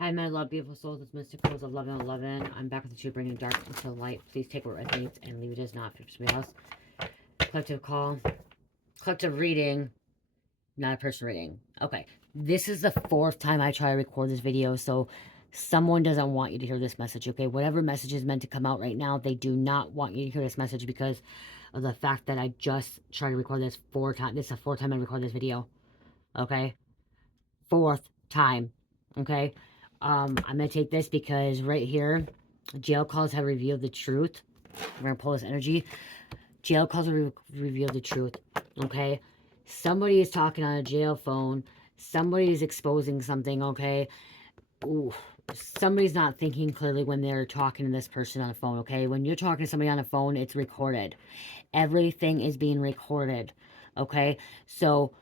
Hi, my love, beautiful souls. It's Mysticals of 1111. I'm back with the truth, bringing dark into light. Please take what resonates and leave it as not for somebody else. Collective call. Collective reading. Not a person reading. Okay. This is the 4th time I try to record this video, so someone doesn't want you to hear this message, okay? Whatever message is meant to come out right now, they do not want you to hear this message because of the fact that I just tried to record this 4 times. This is the 4th time I record this video, okay? 4th time, okay? I'm going to take this because right here, jail calls have revealed the truth. We're going to pull this energy. Jail calls have revealed the truth, okay? Somebody is talking on a jail phone. Somebody is exposing something, okay? Ooh, somebody's not thinking clearly when they're talking to this person on the phone, okay? When you're talking to somebody on the phone, it's recorded. Everything is being recorded, okay? So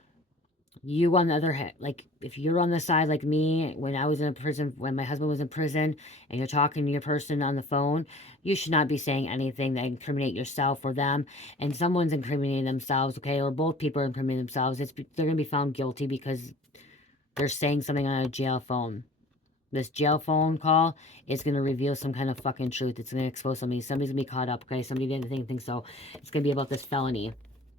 you on the other hand, like if you're on the side like me, when I was in prison, when my husband was in prison, and you're talking to your person on the phone, you should not be saying anything that incriminate yourself or them. And someone's incriminating themselves, okay, or both people are incriminating themselves. They're gonna be found guilty because they're saying something on a jail phone. This jail phone call is gonna reveal some kind of fucking truth. It's gonna expose somebody. Somebody's gonna be caught up. Okay, somebody didn't think so. It's gonna be about this felony.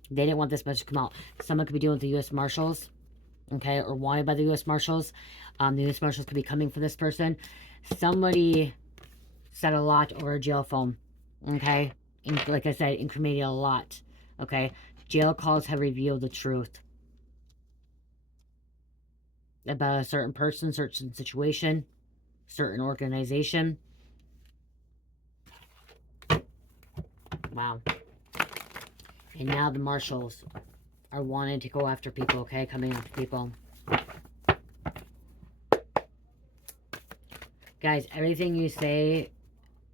They didn't want this message to come out. Someone could be dealing with the U.S. Marshals, okay, or wanted by the U.S. Marshals. The U.S. Marshals could be coming for this person. Somebody said a lot over a jail phone, okay? And like I said, incriminated a lot, okay? Jail calls have revealed the truth about a certain person, certain situation, certain organization. Wow. And now the Marshals are wanting to go after people, okay? Coming after people. Guys, everything you say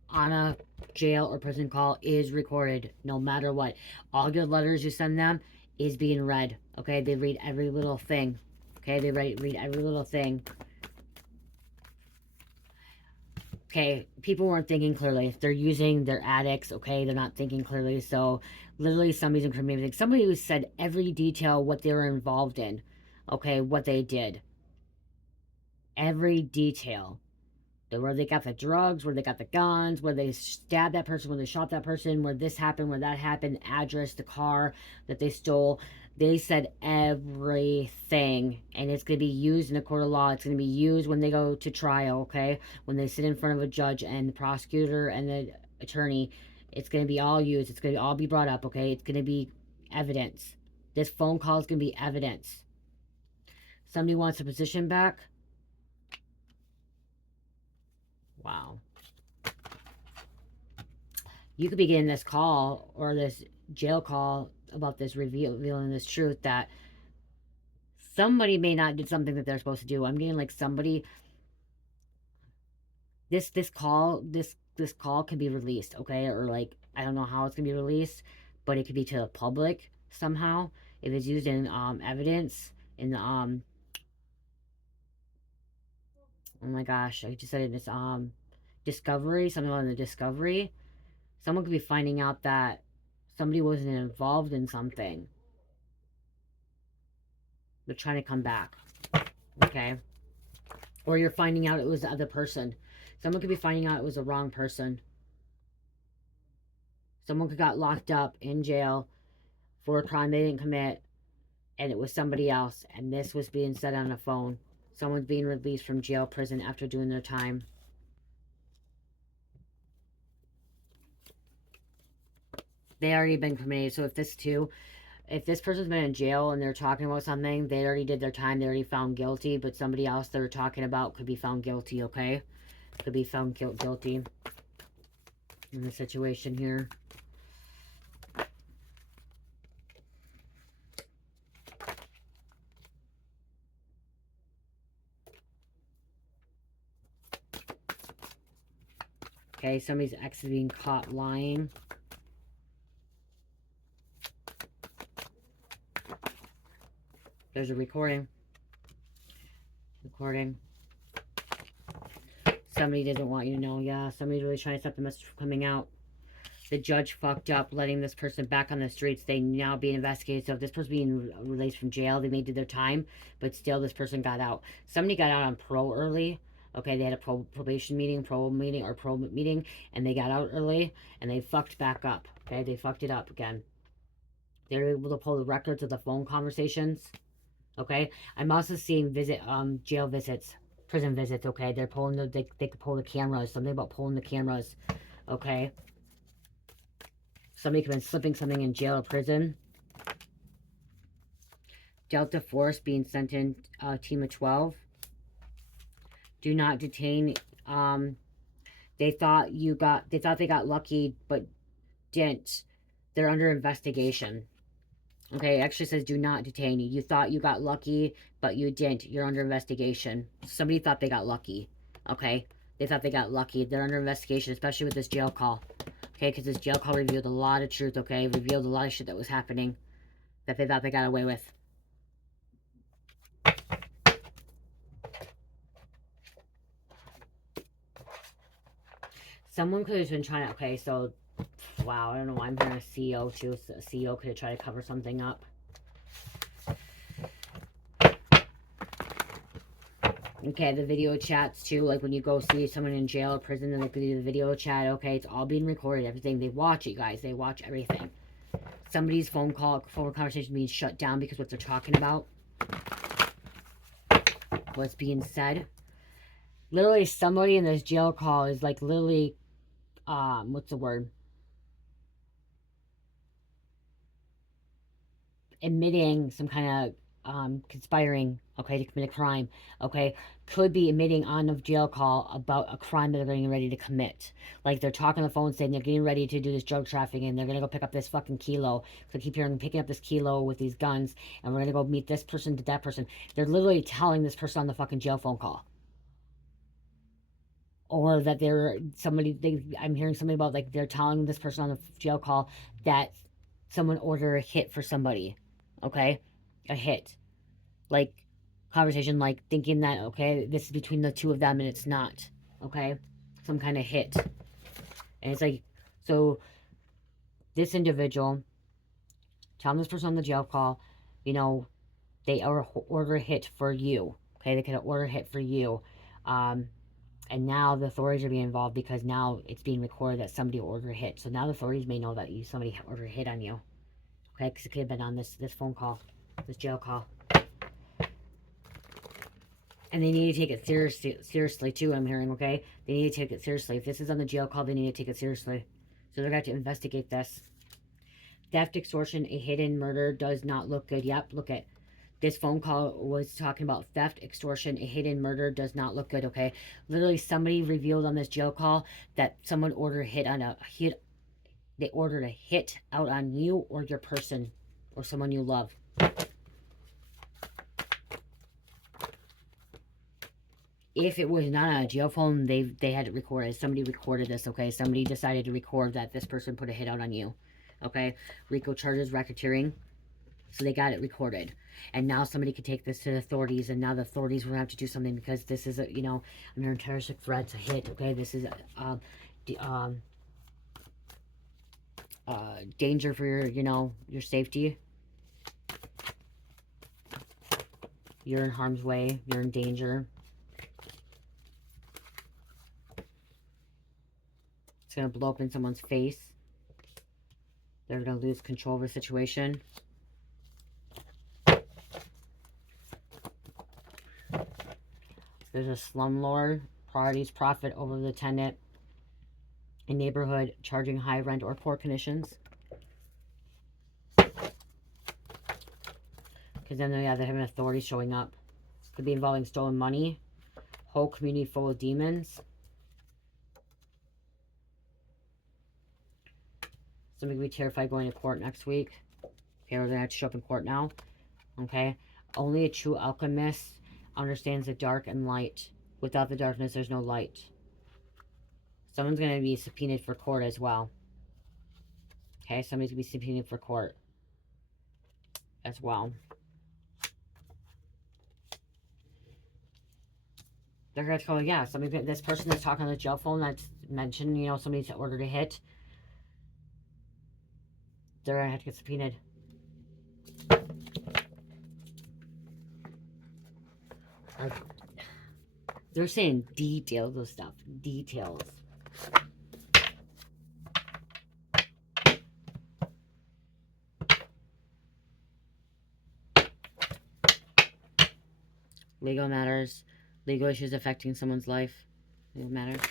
on a jail or prison call is recorded, no matter what. All your letters you send them is being read, okay? They read every little thing, okay? They read every little thing. Okay, people weren't thinking clearly. They're using their addicts, okay? They're not thinking clearly, so literally somebody's incriminating. Somebody who said every detail, what they were involved in, okay? What they did. Every detail. Where they got the drugs, where they got the guns, where they stabbed that person, where they shot that person, where this happened, where that happened, address, the car that they stole. They said everything, and it's going to be used in a court of law. It's going to be used when they go to trial, okay? When they sit in front of a judge and the prosecutor and the attorney, it's going to be all used. It's going to all be brought up, okay? It's going to be evidence. This phone call is going to be evidence. Somebody wants a position back. Wow. You could be getting this call or this jail call about this revealing this truth that somebody may not do something that they're supposed to do. I'm getting like somebody, this call can be released, okay? Or like I don't know how it's gonna be released, but it could be to the public somehow if it's used in evidence in the oh my gosh, I just said it, this discovery, something on the discovery. Someone could be finding out that somebody wasn't involved in something. They're trying to come back, okay? Or you're finding out it was the other person. Someone could be finding out it was the wrong person. Someone could got locked up in jail for a crime they didn't commit, and it was somebody else, and this was being said on the phone. Someone's being released from jail, prison after doing their time. They already been committed, so if this person's been in jail and they're talking about something, they already did their time, they already found guilty, but somebody else they're talking about could be found guilty, okay? Could be found guilty in the situation here. Okay, somebody's ex is being caught lying. There's a recording. Somebody doesn't want you to know. Yeah, somebody's really trying to stop the message from coming out. The judge fucked up letting this person back on the streets. They now being investigated. So if this person being released from jail, they may do their time, but still this person got out. Somebody got out on parole early, Okay, they had a probation meeting, parole meeting, and they got out early, and they fucked back up. Okay, they fucked it up again. They were able to pull the records of the phone conversations. Okay, I'm also seeing jail visits, prison visits. Okay, they're pulling they could pull the cameras. Something about pulling the cameras. Okay, somebody could have been slipping something in jail or prison. Delta Force being sent in, team of 12. Do not detain. They thought they got lucky, but didn't. They're under investigation. Okay, it actually says do not detain you. You thought you got lucky, but you didn't. You're under investigation. Somebody thought they got lucky. Okay, they thought they got lucky. They're under investigation, especially with this jail call. Okay, because this jail call revealed a lot of truth. Okay, revealed a lot of shit that was happening that they thought they got away with. Someone could have been trying to. Okay, so wow, I don't know why I'm hearing a CEO too. So a CEO could have tried to cover something up. Okay, the video chats too, like when you go see someone in jail or prison and they do the video chat, okay, it's all being recorded, everything. They watch it, guys. They watch everything. Somebody's phone conversation being shut down because what they're talking about, what's being said. Literally, somebody in this jail call is like literally, what's the word? Admitting some kind of conspiring, okay, to commit a crime, okay, could be admitting on a jail call about a crime that they're getting ready to commit. Like they're talking on the phone saying they're getting ready to do this drug trafficking and they're gonna go pick up this fucking kilo. So I keep hearing them picking up this kilo with these guns and we're gonna go meet this person to that person. They're literally telling this person on the fucking jail phone call. Or that I'm hearing something about like they're telling this person on the jail call that someone ordered a hit for somebody. Okay? A hit. Like conversation, like thinking that okay, this is between the two of them and it's not. Okay? Some kind of hit. And it's like, so this individual telling this person on the jail call, you know, they order a hit for you. Okay, they could order a hit for you. And now the authorities are being involved because now it's being recorded that somebody ordered a hit. So now the authorities may know that somebody ordered a hit on you. Okay, because it could have been on this phone call, this jail call. And they need to take it seriously too, I'm hearing, okay? They need to take it seriously. If this is on the jail call, they need to take it seriously. So they're going to investigate this. Theft, extortion, a hidden murder does not look good. Yep, look at this phone call was talking about theft, extortion, a hidden murder does not look good, okay? Literally, somebody revealed on this jail call that someone ordered a hit on they ordered a hit out on you or your person or someone you love. If it was not on a jail phone, they had it recorded. Somebody recorded this, okay? Somebody decided to record that this person put a hit out on you, okay? RICO charges, racketeering. So they got it recorded. And now somebody could take this to the authorities, and now the authorities will have to do something because this is a, you know, I'm hearing terroristic threats, a hit, okay? This is danger for your, you know, your safety. You're in harm's way. You're in danger. It's going to blow up in someone's face. They're going to lose control of the situation. There's a slumlord. Priorities profit over the tenant. A neighborhood charging high rent or poor conditions. Because then they're having authorities showing up. Could be involving stolen money. Whole community full of demons. Somebody could be terrified going to court next week. Okay, we're going to have to show up in court now. Okay? Only a true alchemist understands the dark and light. Without the darkness, there's no light. Someone's going to be subpoenaed for court as well. Okay? Somebody's going to be subpoenaed for court as well. They're going to go, yeah, this person that's talking on the jail phone that's mentioned, you know, somebody's ordered a hit. They're going to have to get subpoenaed. They're saying details of stuff. Details. Legal matters. Legal issues affecting someone's life. Legal matters.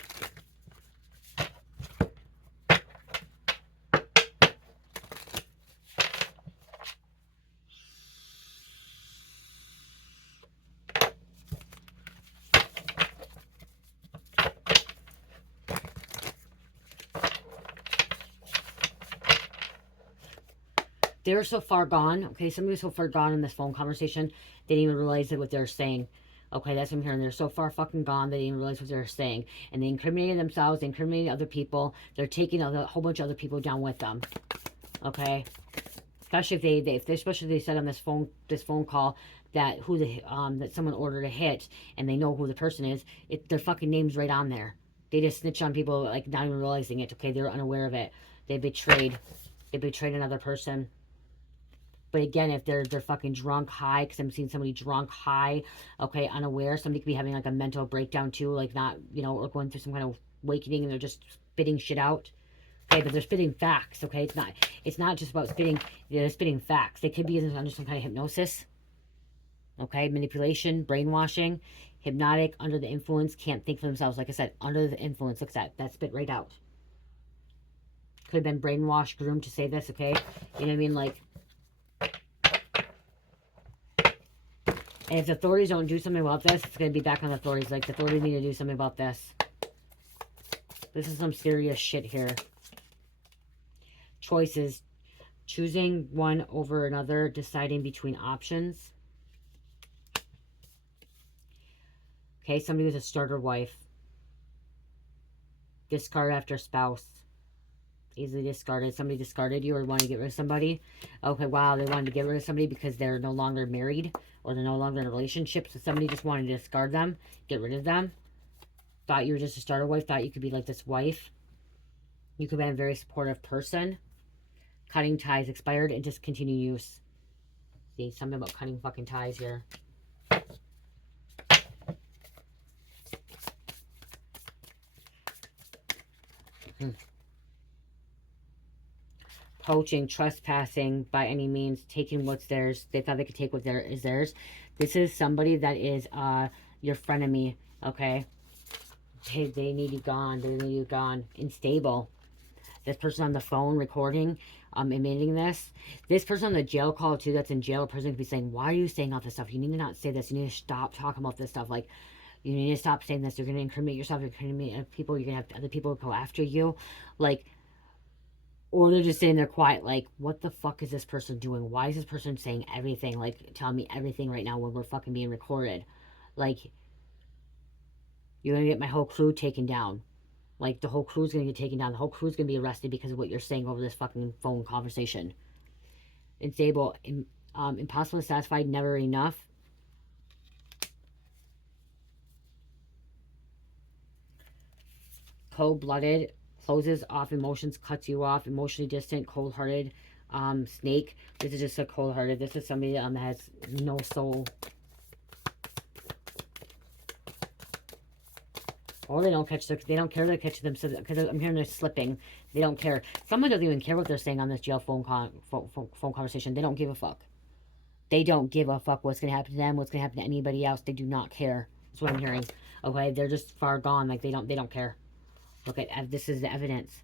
They were so far gone. Okay, somebody was so far gone in this phone conversation, they didn't even realize what they were saying. Okay, that's what I'm hearing. They're so far fucking gone, they didn't even realize what they were saying. And they incriminated themselves, they incriminated other people. They're taking a whole bunch of other people down with them. Okay? Especially if they said on this phone call that that someone ordered a hit and they know who the person is, their fucking name's right on there. They just snitch on people like not even realizing it. Okay, they were unaware of it. They betrayed another person. But again, if they're fucking drunk, high, because I'm seeing somebody drunk, high, okay, unaware, somebody could be having like a mental breakdown too, like not, or going through some kind of awakening and they're just spitting shit out. Okay, but they're spitting facts, okay? It's not just about spitting, they're spitting facts. They could be under some kind of hypnosis, okay? Manipulation, brainwashing, hypnotic, under the influence, can't think for themselves. Like I said, under the influence, look at that spit right out. Could have been brainwashed, groomed to say this, okay? You know what I mean? Like, and if the authorities don't do something about this, it's going to be back on the authorities. Like, the authorities need to do something about this. This is some serious shit here. Choices. Choosing one over another. Deciding between options. Okay, somebody was a starter wife. Discard after spouse. Easily discarded. Somebody discarded you or wanted to get rid of somebody. Okay, wow, they wanted to get rid of somebody because they're no longer married or they're no longer in a relationship. So somebody just wanted to discard them, get rid of them. Thought you were just a starter wife. Thought you could be like this wife. You could be a very supportive person. Cutting ties expired and discontinued use. See, something about cutting fucking ties here. Poaching, trespassing by any means, taking what's theirs. They thought they could take what is theirs. This is somebody that is your frenemy, okay? They need you gone. They need you gone. Unstable. This person on the phone recording, admitting this. This person on the jail call too, that's in jail or prison, could be saying, why are you saying all this stuff? You need to not say this. You need to stop talking about this stuff. Like, you need to stop saying this. You're going to incriminate yourself. You're going to incriminate people. You're going to have other people go after you. Like, or they're just sitting there quiet, like, what the fuck is this person doing? Why is this person saying everything? Like, telling me everything right now when we're fucking being recorded. Like, you're going to get my whole crew taken down. Like, the whole crew's going to get taken down. The whole crew's going to be arrested because of what you're saying over this fucking phone conversation. Unstable. Impossible to satisfy. Never enough. Cold-blooded. Closes off emotions, cuts you off, emotionally distant, cold-hearted, snake. This is just a cold-hearted. This is somebody that has no soul. Or they don't catch they don't care to catch them, so because I'm hearing they're slipping. They don't care. Someone doesn't even care what they're saying on this jail phone conversation. They don't give a fuck. They don't give a fuck what's gonna happen to them, what's gonna happen to anybody else. They do not care. That's what I'm hearing. Okay, they're just far gone. Like they don't care. Look at this is the evidence.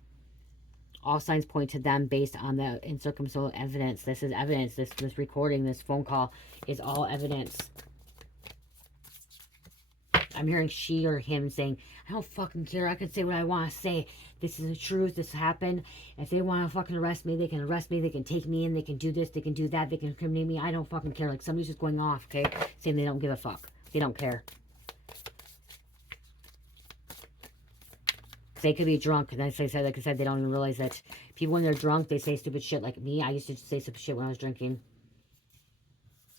All signs point to them based on the circumstantial evidence. This is evidence. This recording, this phone call is all evidence. I'm hearing she or him saying, I don't fucking care. I can say what I want to say. This is the truth. This happened. If they want to fucking arrest me, they can arrest me. They can take me in. They can do this. They can do that. They can incriminate me. I don't fucking care. Like somebody's just going off, okay? Saying they don't give a fuck. They don't care. They could be drunk. And like I said, they don't even realize that people, when they're drunk, they say stupid shit. Like me, I used to say stupid shit when I was drinking.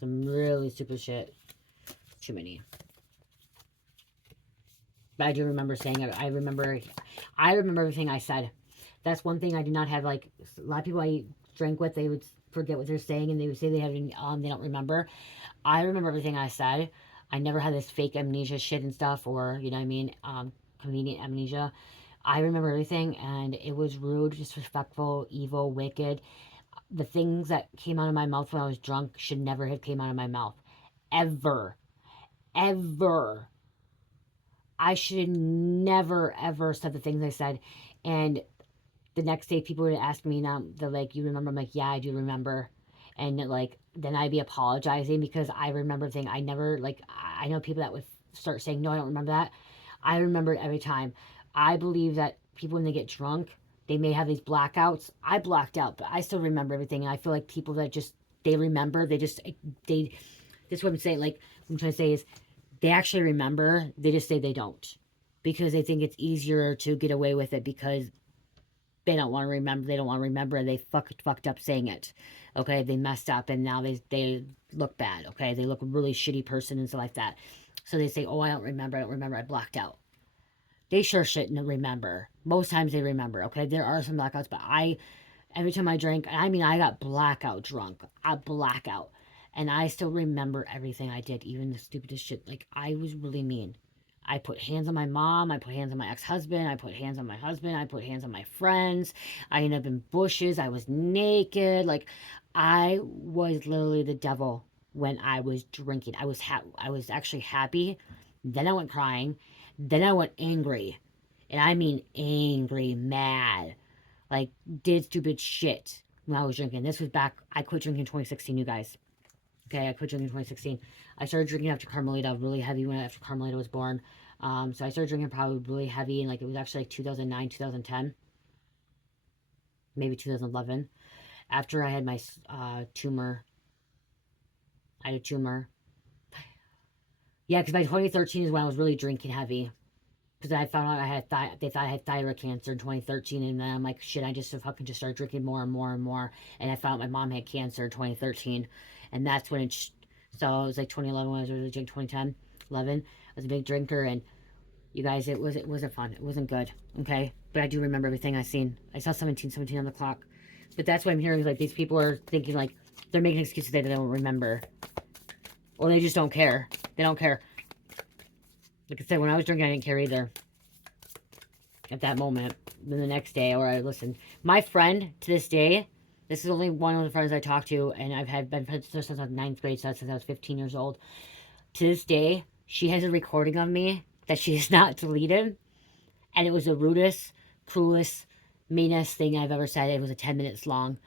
Some really stupid shit. Too many. But I do remember saying it. I remember everything I said. That's one thing I do not have. Like a lot of people I drank with, they would forget what they're saying, and they would say they don't remember. I remember everything I said. I never had this fake amnesia shit and stuff, or, you know what I mean, convenient amnesia. I remember everything, and it was rude, disrespectful, evil, wicked. The things that came out of my mouth when I was drunk should never have came out of my mouth. Ever. Ever. I should have never, ever said the things I said. And the next day, people would ask me, now, they're like, you remember? I'm like, yeah, I do remember. And like, then I'd be apologizing because I remember things. I never, like, I know people that would start saying, no, I don't remember that. I remember it every time. I believe that people, when they get drunk, they may have these blackouts. I blacked out, but I still remember everything. And I feel like people that just, they remember, they, this is what I'm saying. Like, what I'm trying to say is, they actually remember. They just say they don't because they think it's easier to get away with it because they don't want to remember. They don't want to remember. And they fucked up saying it. Okay, they messed up, and now they look bad. Okay, they look a really shitty person and stuff like that. So they say, "Oh, I don't remember. I don't remember. I blacked out." They sure shouldn't remember. Most times they remember. Okay, there are some blackouts, but every time I drink, I mean, I got blackout drunk. I blackout. And I still remember everything I did, even the stupidest shit. Like, I was really mean. I put hands on my mom. I put hands on my ex-husband. I put hands on my husband. I put hands on my friends. I ended up in bushes. I was naked. Like, I was literally the devil when I was drinking. I was actually happy. Then I went crying. Then I went angry. And I mean angry, mad. Like, did stupid shit when I was drinking. This was back, I quit drinking in 2016, you guys. Okay, I quit drinking in 2016. I started drinking after Carmelita, really heavy when after Carmelita was born. So I started drinking probably really heavy, and like it was actually like 2009, 2010, maybe 2011. After I had my tumor, I had a tumor. Yeah, because by 2013 is when I was really drinking heavy. Because I found out they thought I had thyroid cancer in 2013, and then I'm like, shit, I just fucking just started drinking more and more and more, and I found out my mom had cancer in 2013, and that's when so it was like 2011 when I was really drinking, 2010, 11, I was a big drinker, and you guys, it wasn't fun, it wasn't good, okay, but I do remember everything I seen. I saw 17 on the clock, but that's what I'm hearing is like these people are thinking like they're making excuses that they don't remember, or they just don't care. They don't care. Like I said, when I was drinking, I didn't care either. At that moment. Then the next day, or I listened. My friend, to this day, this is only one of the friends I talked to, and been friends with her since I was 9th grade, so since I was 15 years old. To this day, she has a recording of me that she has not deleted, and it was the rudest, cruelest, meanest thing I've ever said. It was 10 minutes long,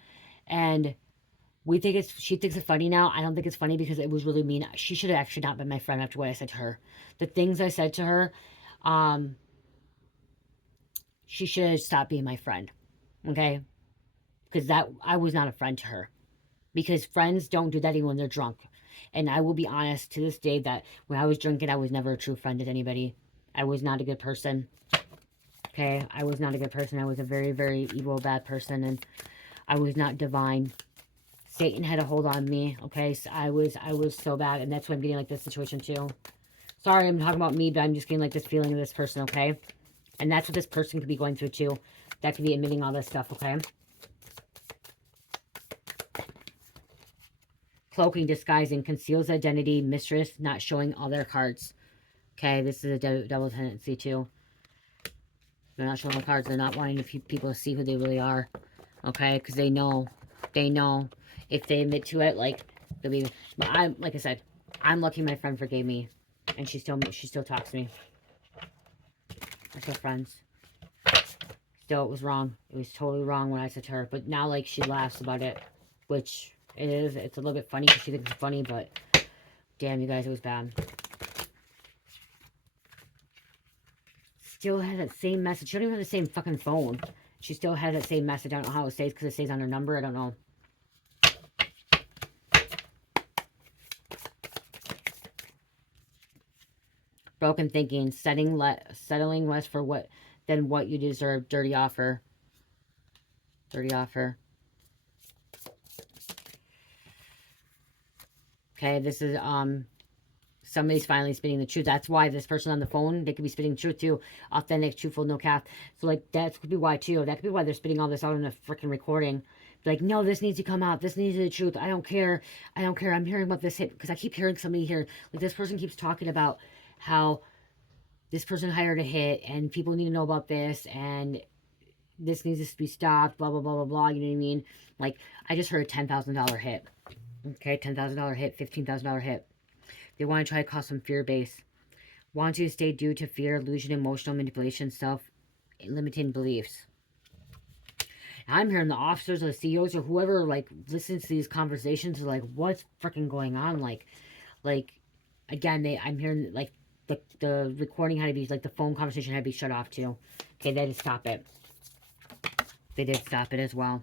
and she thinks it's funny now. I don't think it's funny because it was really mean. She should have actually not been my friend after what I said to her. The things I said to her, she should have stopped being my friend. Okay? Because I was not a friend to her. Because friends don't do that even when they're drunk. And I will be honest to this day that when I was drinking, I was never a true friend to anybody. I was not a good person. Okay? I was not a good person. I was a very, very evil, bad person. And I was not divine. Satan had a hold on me, okay? So I was so bad, and that's why I'm getting like this situation too. Sorry, I'm talking about me, but I'm just getting like this feeling of this person, okay? And that's what this person could be going through too. That could be admitting all this stuff, okay? Cloaking, disguising, conceals identity, mistress, not showing all their cards. Okay, this is a double tendency too. They're not showing the cards. They're not wanting people to see who they really are, okay? Because they know. If they admit to it, like, they'll be, like I said, I'm lucky my friend forgave me, and she still talks to me. We're still friends. Still, it was wrong. It was totally wrong what I said to her, but now, like, she laughs about it, which it's a little bit funny because she thinks it's funny, but damn, you guys, it was bad. Still has that same message. She don't even have the same fucking phone. She still has that same message. I don't know how it stays because it stays on her number. I don't know. Broken thinking, settling less for than what you deserve. Dirty offer. Dirty offer. Okay, this is somebody's finally spitting the truth. That's why this person on the phone, they could be spitting truth too. Authentic, truthful, no cap. So like that could be why too. That could be why they're spitting all this out in a freaking recording. Like, no, this needs to come out. This needs to be the truth. I don't care. I don't care. I'm hearing about this hit because I keep hearing somebody here. Like, this person keeps talking about how this person hired a hit and people need to know about this and this needs to be stopped, blah, blah, blah, blah, blah. You know what I mean? Like, I just heard a $10,000 hit. Okay, $10,000 hit, $15,000 hit. They want to try to cause some fear base. Want you to stay due to fear, illusion, emotional manipulation, self-limiting beliefs. I'm hearing the officers or the CEOs or whoever, like, listens to these conversations are like, what's freaking going on? Like, again, I'm hearing, like, the recording had to be, like, the phone conversation had to be shut off, too. Okay, they did stop it. They did stop it as well.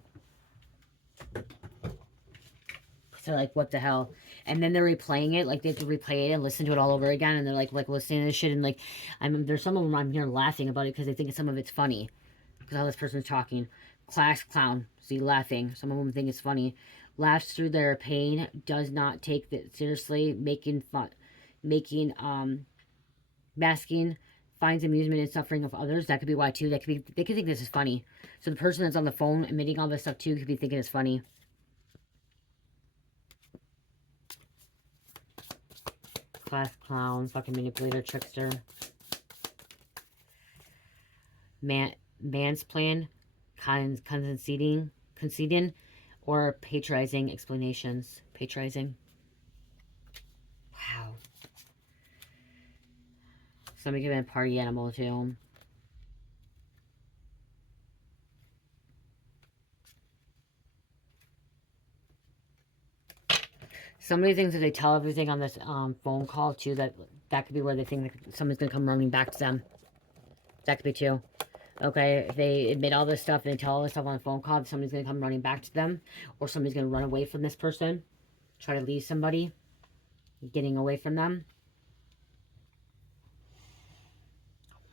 So, like, what the hell? And then they're replaying it, like, they have to replay it and listen to it all over again, and they're, like listening to this shit, and, like, there's some of them I'm here laughing about it because they think some of it's funny. Because how this person's talking. Class clown. See, laughing. Some of them think it's funny. Laughs through their pain. Does not take it seriously. Masking. Finds amusement in suffering of others. That could be why, too. They could think this is funny. So the person that's on the phone admitting all this stuff, too, could be thinking it's funny. Class clown. Fucking manipulator. Trickster. Mansplain. Conceding, or patronizing explanations. Patronizing. Wow. Somebody could have been a party animal too. Somebody thinks that they tell everything on this phone call too. That could be where they think that someone's gonna come running back to them. That could be too. Okay, if they admit all this stuff and they tell all this stuff on a phone call, somebody's going to come running back to them. Or somebody's going to run away from this person. Try to leave somebody. Getting away from them.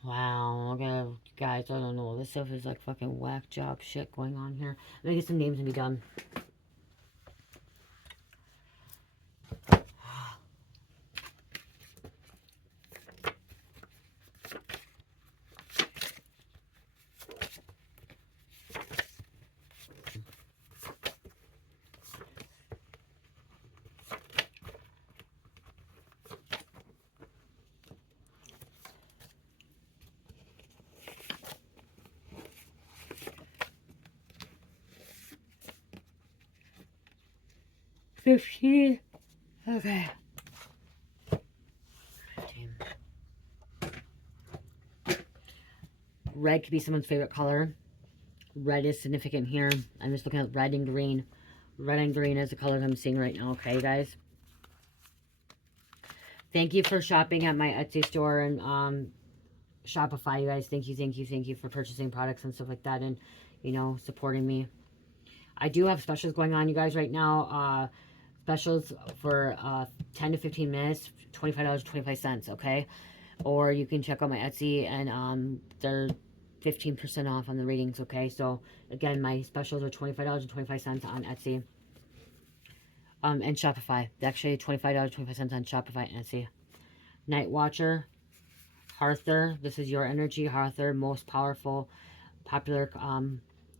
Wow, okay, guys, I don't know. This stuff is like fucking whack job shit going on here. Let me get some names and be done. $15. Okay. Red could be someone's favorite color. Red is significant here. I'm just looking at red and green. Red and green is the colors I'm seeing right now. Okay, guys? Thank you for shopping at my Etsy store and Shopify, you guys. Thank you for purchasing products and stuff like that and, you know, supporting me. I do have specials going on, you guys, right now. Specials for 10 to 15 minutes, $25 to 25 cents, okay? Or you can check out my Etsy and they're 15% off on the readings, okay? So, again, my specials are $25 and 25 cents on Etsy. And Shopify. Actually, $25 25 cents on Shopify and Etsy. Night Watcher. Arthur. This is your energy. Arthur, most powerful, popular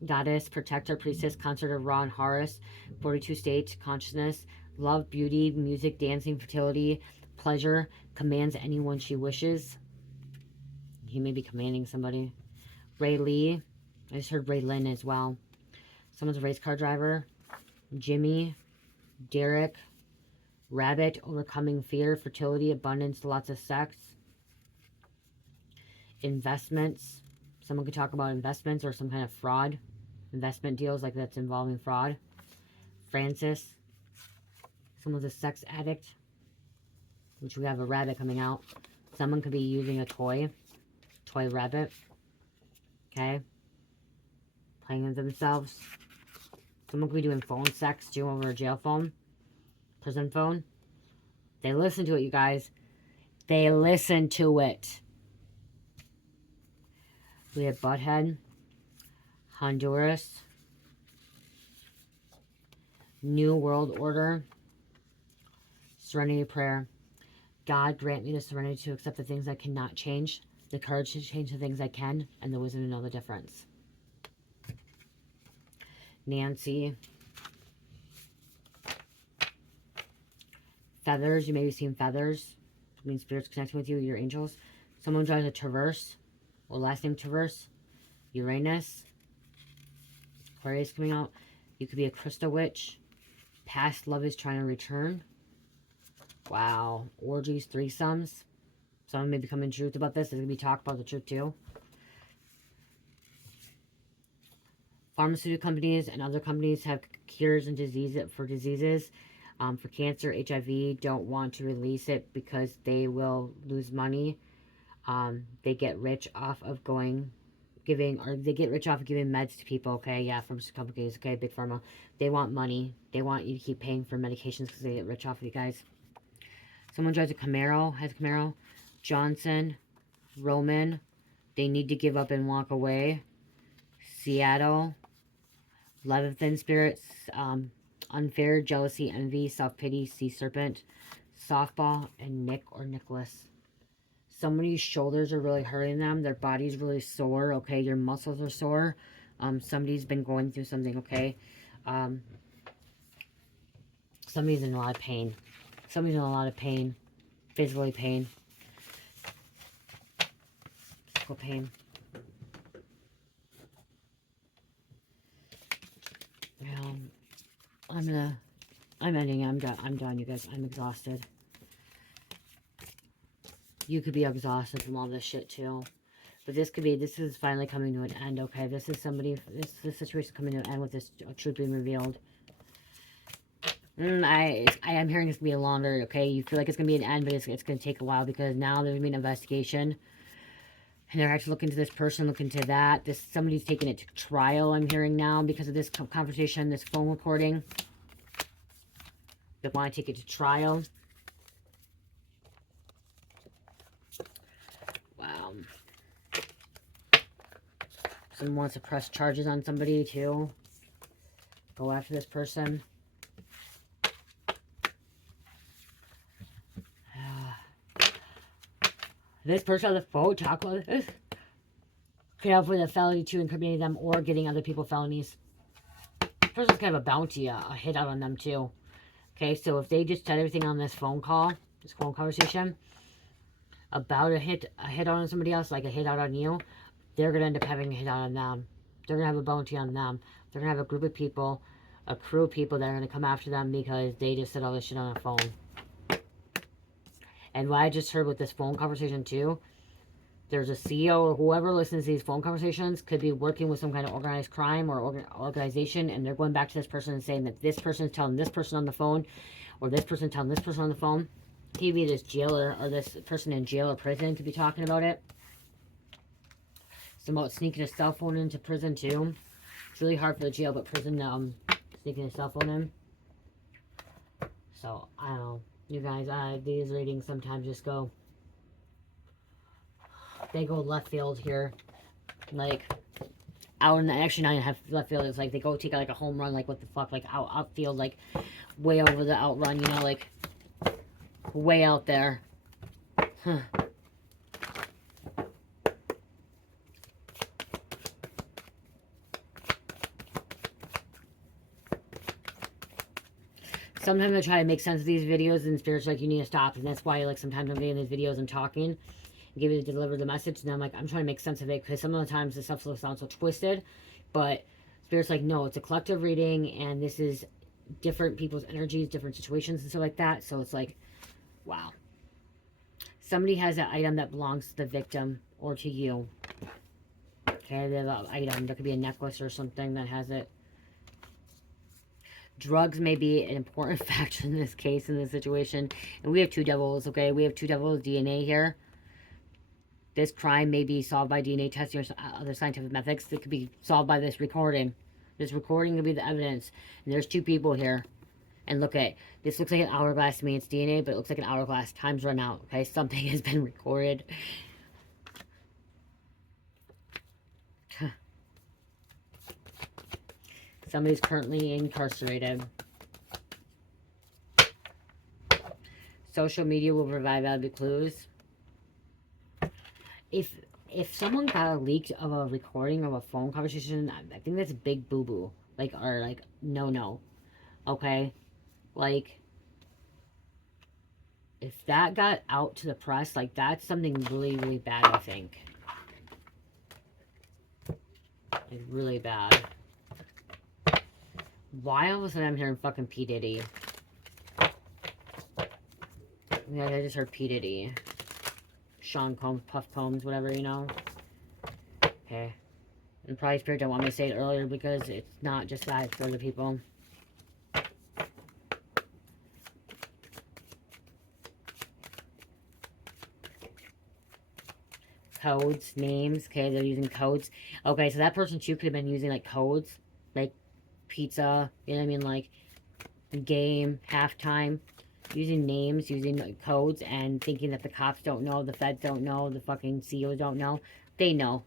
goddess, protector, priestess, consort of Ra and Horus. 42 states, consciousness, love, beauty, music, dancing, fertility, pleasure. Commands anyone she wishes. He may be commanding somebody. Ray Lee. I just heard Ray Lynn as well. Someone's a race car driver. Jimmy. Derek. Rabbit. Overcoming fear. Fertility. Abundance. Lots of sex. Investments. Someone could talk about investments or some kind of fraud. Investment deals like that's involving fraud. Francis. Someone's a sex addict. Which we have a rabbit coming out. Someone could be using a toy. Toy rabbit. Okay. Playing with themselves. Someone could be doing phone sex too over a jail phone. Prison phone. They listen to it, you guys. They listen to it. We have Butthead. Honduras. New World Order. Serenity Prayer. God, grant me the serenity to accept the things I cannot change, the courage to change the things I can, and the wisdom to know the difference. Nancy. Feathers. You may be seeing feathers. It means spirits connecting with you, your angels. Someone drives a Traverse. Or last name Traverse. Uranus. Aquarius coming out. You could be a crystal witch. Past love is trying to return. Wow. Orgies, threesomes. Someone may be coming truth about this. There's going to be talk about the truth too. Pharmaceutical companies and other companies have cures and diseases for diseases. For cancer, HIV, don't want to release it because they will lose money. They get rich off of giving meds to people, okay? Yeah, pharmaceutical companies, okay? Big pharma. They want money. They want you to keep paying for medications because they get rich off of you guys. Someone drives a Camaro, has a Camaro. Johnson, Roman, they need to give up and walk away. Seattle, love of thin spirits, unfair, jealousy, envy, self-pity, sea serpent, softball, and Nick or Nicholas. Somebody's shoulders are really hurting them. Their body's really sore, okay? Your muscles are sore. Somebody's been going through something, okay? Somebody's in a lot of pain. Somebody's in a lot of pain. Physically pain. Physical pain. I'm ending. I'm done, you guys. I'm exhausted. You could be exhausted from all this shit too. But this is finally coming to an end, okay? This situation coming to an end with this truth being revealed. I am hearing this to be a longer, okay? You feel like it's going to be an end, but it's going to take a while because now there's going to be an investigation. And they're actually looking to this person, looking to that. Somebody's taking it to trial, I'm hearing now, because of this conversation, this phone recording. They want to take it to trial. Wow. Someone wants to press charges on somebody, too. Go after this person. This person on the phone, talk about this. Could have with a felony too, incriminating them or getting other people felonies. This person's kind of a bounty, a hit out on them too. Okay, so if they just said everything on this phone call, this phone conversation, about a hit out on somebody else, like a hit out on you, they're going to end up having a hit out on them. They're going to have a bounty on them. They're going to have a group of people, a crew of people that are going to come after them because they just said all this shit on a phone. And what I just heard with this phone conversation too, there's a CEO or whoever listens to these phone conversations could be working with some kind of organized crime or organization, and they're going back to this person and saying that this person is telling this person on the phone, or this person telling this person on the phone. He could be this jailer or this person in jail or prison could be talking about it. It's about sneaking a cell phone into prison too. It's really hard for the jail, but prison, sneaking a cell phone in. So, I don't know. You guys, these readings sometimes just go, they go left field here. Like, out in the, actually not even left field, it's like they go take like a home run, like what the fuck, like outfield, like way over the outrun, you know, like way out there. Huh. Sometimes I try to make sense of these videos and spirits like, you need to stop. And that's why, like, sometimes I'm getting these videos and talking and give you to deliver the message. And I'm like, I'm trying to make sense of it because some of the times the stuff sounds so twisted. But spirits like, no, it's a collective reading and this is different people's energies, different situations and stuff like that. So it's like, wow. Somebody has an item that belongs to the victim or to you. Okay, they have an item. There could be a necklace or something that has it. Drugs may be an important factor in this case, in this situation. And we have two devils, okay? We have two devils DNA here. This crime may be solved by DNA testing or other scientific methods. It could be solved by this recording. This recording could be the evidence. And there's two people here. And look at, this looks like an hourglass to me. It's DNA, but it looks like an hourglass. Time's run out, okay? Something has been recorded. Somebody's currently incarcerated. Social media will provide valuable clues. If someone got a leak of a recording of a phone conversation, I think that's a big boo-boo. like, are like, no. Okay? Like, if that got out to the press, like, that's something really, really bad, I think. Like, really bad. Why all of a sudden I'm hearing fucking P. Diddy? Yeah, I just heard P. Diddy. Sean Combs, Puff Combs, whatever, you know? Okay. And probably Spirit don't want me to say it earlier because it's not just that, it's for other people. Codes, names, okay, they're using codes. Okay, so that person too could have been using like codes, like pizza, you know what I mean, like game, halftime, using names, using like, codes, and thinking that the cops don't know, the feds don't know, the fucking CEOs don't know. They know.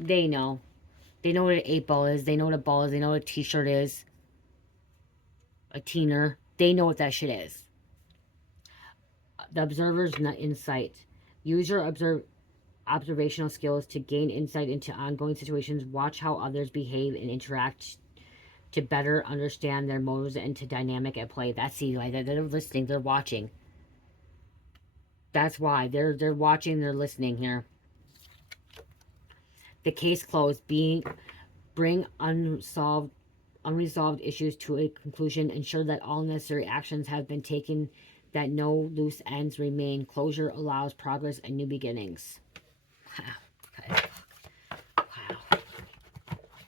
They know. They know what an 8-ball is. They know what a ball is. They know what a t-shirt is. A teener. They know what that shit is. The observer's not insight. Use your observational skills to gain insight into ongoing situations. Watch how others behave and interact to better understand their motives and to dynamic at play. That's the way they're listening. They're watching. That's why they're watching. They're listening here. The case closed. Bring unresolved issues to a conclusion. Ensure that all necessary actions have been taken. That no loose ends remain. Closure allows progress and new beginnings. Wow. Okay. Wow.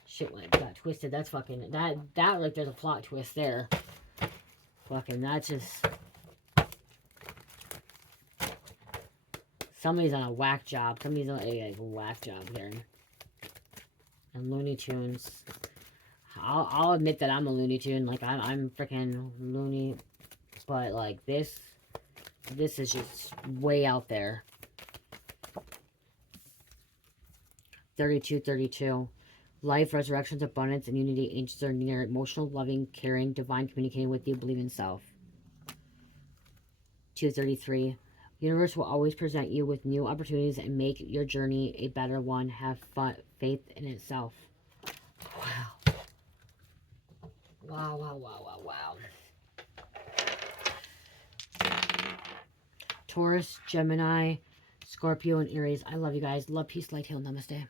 Shit, when it got twisted, that's fucking... That like, there's a plot twist there. Fucking, that's just... Somebody's on a whack job. Somebody's on a whack job here. And Looney Tunes. I'll admit that I'm a Looney Tune. Like, I'm freaking loony. But, like, this is just way out there. 3232. Life, resurrections, abundance, and unity. Angels are near. Emotional, loving, caring, divine, communicating with you. Believe in self. 233. Universe will always present you with new opportunities and make your journey a better one. Have faith in itself. Wow. Wow. Taurus, Gemini, Scorpio, and Aries. I love you guys. Love, peace, light, heal, namaste.